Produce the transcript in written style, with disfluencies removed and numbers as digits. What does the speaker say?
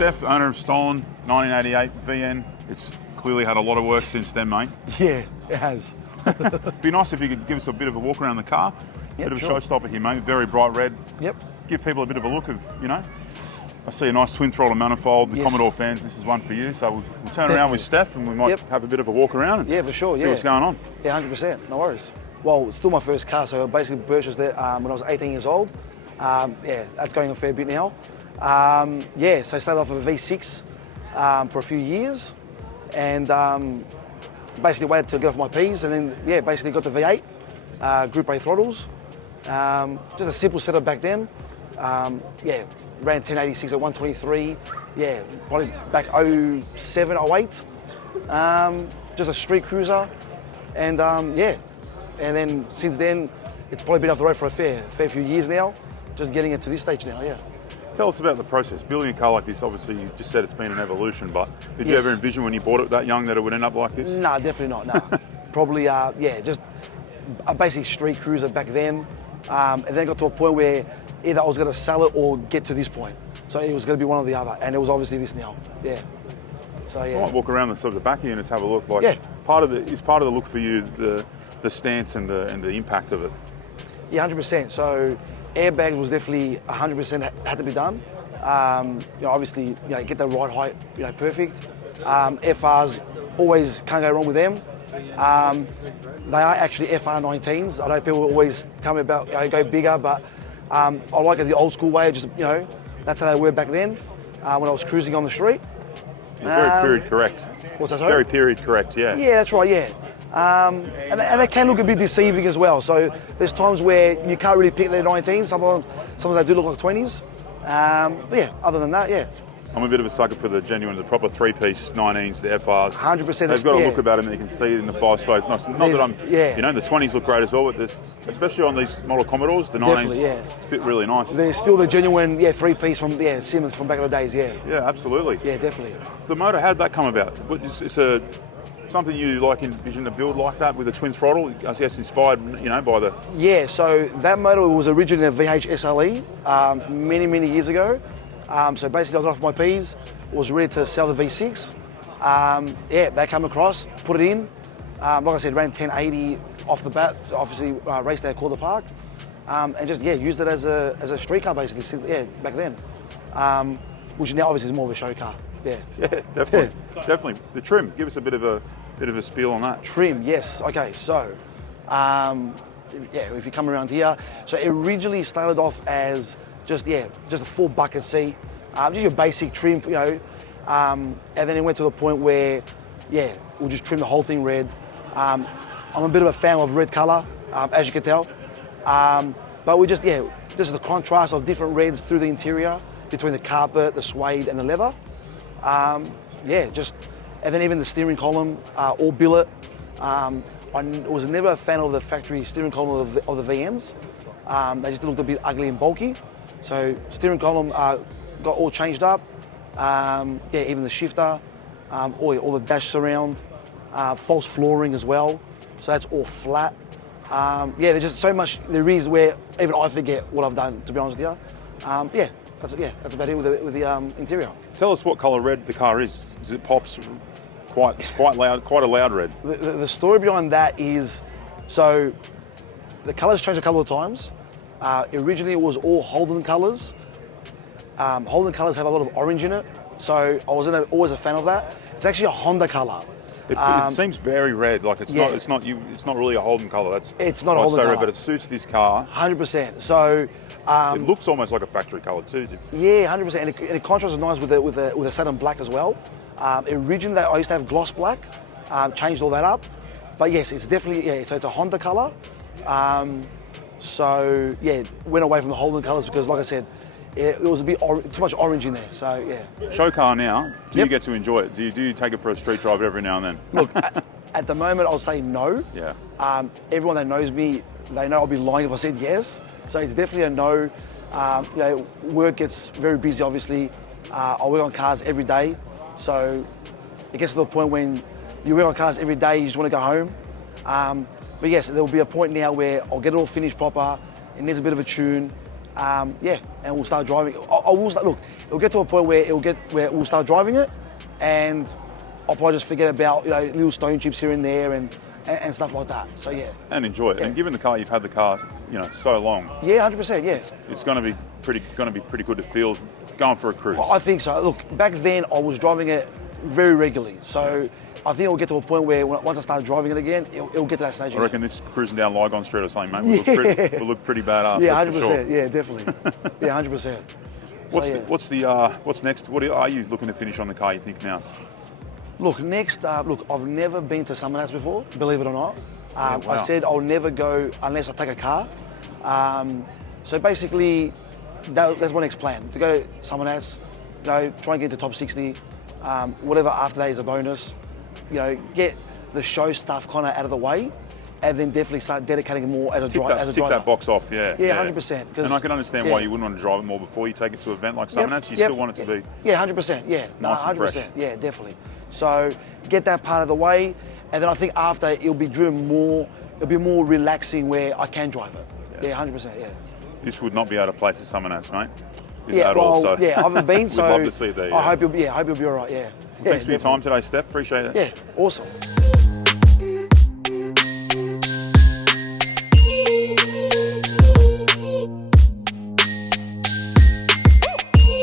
Stef, owner of Stolen 1988 VN. It's clearly had a lot of work since then, mate. Yeah, it has. It'd be nice if you could give us a bit of a walk around the car. Yep, Bit of a sure. showstopper here, mate. Very bright red. Yep. Give people a bit of a look of, you know. I see a nice twin throttle manifold. The Yes. Commodore fans, this is one for you. So we'll turn around with Stef and we might Yep. have a bit of a walk around and Yeah, for sure. see Yeah. what's going on. Yeah, 100%. No worries. Well, it's still my first car, so I basically purchased it when I was 18 years old. Yeah, that's going a fair bit now. Yeah, so I started off with a V6 for a few years, and basically waited to get off my P's, and then yeah, basically got the V8 Group A throttles. Just a simple setup back then. Yeah, ran 1086 at 123. Yeah, probably back 07, 08. Just a street cruiser, and yeah, and then since then, it's probably been off the road for a fair few years now. Just getting it to this stage now, yeah. Tell us about the process. Building a car like this, obviously you just said it's been an evolution, but did you Yes. ever envision when you bought it that young that it would end up like this? No, definitely not. No, probably yeah, just a basic street cruiser back then, and then it got to a point where either I was going to sell it or get to this point. So it was going to be one or the other, and it was obviously this now. Yeah. So yeah. I might walk around the sort of the back here and just have a look. Like Yeah. part of the look for you the stance and the impact of it. Yeah, 100%. So airbag was definitely 100% had to be done. You know, obviously, you know, get the right height, you know, perfect. FRs always can't go wrong with them. They are actually FR19s. I know people always tell me about, you know, go bigger, but I like it the old school way. Just, you know, that's how they were back then when I was cruising on the street. Very period correct. What's that, sorry? Very period correct. Yeah. Yeah, that's right, yeah. And they can look a bit deceiving as well. So there's times where you can't really pick their 19s. Sometimes they do look like 20s. But yeah, other than that, yeah. I'm a bit of a sucker for the proper three-piece 19s, the FRs. 100%. They've got a yeah. look about them that you can see it in the five-spoke. Not that I'm, yeah. you know, the 20s look great as well, but especially on these model Commodores, the 19s Definitely, yeah. fit really nice. They're still the genuine, yeah, three-piece from Simmons from back in the days, yeah. Yeah, absolutely. Yeah, definitely. The motor, how did that come about? It's something you like envision to build like that with a twin throttle? I guess inspired, you know, by the... Yeah, so that motor was originally a VH SLE many years ago. So basically I got off my P's, was ready to sell the V6. Yeah, they come across, put it in. Like I said, ran 1080 off the bat, obviously raced at Calder Park. And just, yeah, used it as a street car basically, yeah, back then. Which now obviously is more of a show car, yeah. Yeah, definitely, definitely. The trim, give us a bit of a spiel on that. Trim, yes, okay, so, yeah, if you come around here, so it originally started off as just a full bucket seat, just your basic trim, you know, and then it went to the point where, yeah, we'll just trim the whole thing red. I'm a bit of a fan of red colour, as you can tell, but we just the contrast of different reds through the interior between the carpet, the suede, and the leather. Yeah, and then even the steering column, all billet. I was never a fan of the factory steering column of the VNs. They just looked a bit ugly and bulky. So steering column got all changed up. Yeah, even the shifter, all the dash surround, false flooring as well. So that's all flat. Yeah, there's just so much there is where even I forget what I've done, to be honest with you. Yeah, that's about it with the interior. Tell us what colour red the car is. Is it pops quite loud, quite a loud red? The story behind that is, so the colours changed a couple of times. Originally it was all Holden colours. Holden colours have a lot of orange in it, so I wasn't always a fan of that. It's actually a Honda colour. It seems very red, like it's yeah. not it's not really a Holden colour. It's not a Holden colour, but it suits this car. 100%. So it looks almost like a factory colour too. Yeah, 100%, and it contrasts nice with a satin black as well. Originally I used to have gloss black, changed all that up, but yes, it's definitely So it's a Honda colour. So yeah, went away from the Holden colours because, like I said, there was a bit too much orange in there. So yeah. Show car now. Do Yep. you get to enjoy it? Do you take it for a street drive every now and then? Look, at the moment I'll say no. Yeah. Everyone that knows me, they know I'll be lying if I said yes. So it's definitely a no. You know, work gets very busy. Obviously, I work on cars every day. So it gets to the point when you work on cars every day, you just want to go home. But yes, there will be a point now where I'll get it all finished proper. It needs a bit of a tune. yeah, and we'll start driving. I will start, look, it'll get to a point where we'll start driving it, and I'll probably just forget about, you know, little stone chips here and there and stuff like that. So yeah. And enjoy it. Yeah. And given the car, you've had the car, you know, so long. Yeah, 100%. Yeah. It's going to be pretty good to feel going for a cruise. I think so. Look, back then I was driving it very regularly, so I think it'll get to a point where once I start driving it again, it'll get to that stage I again. reckon this cruising down Lygon Street or something, mate, will look pretty badass. Yeah, 100%. For sure. Yeah, definitely. Yeah, 100%. What's next? What are you looking to finish on the car, you think, now? Look, next, look, I've never been to Summonats before, believe it or not. Wow. I said I'll never go unless I take a car. So basically, that's my next plan, to go to Summonats, you know, try and get to top 60. Whatever after that is a bonus. You know, get the show stuff kind of out of the way, and then definitely start dedicating more as a driver. Tick that box off, yeah. Yeah, 100%. And I can understand why you wouldn't want to drive it more before you take it to an event like Summonats. You still want it to be... Yeah, 100%, yeah. Nice and 100%, fresh. yeah, definitely. So get that part of the way, and then I think after it'll be more relaxing where I can drive it. Yeah, 100%, yeah. This would not be out of place at Summonats, mate. Yeah, I haven't been, so we'd love to see it there. Yeah. I hope you'll be all right, yeah. Thanks for your time today, Stef. Appreciate it. Yeah, awesome.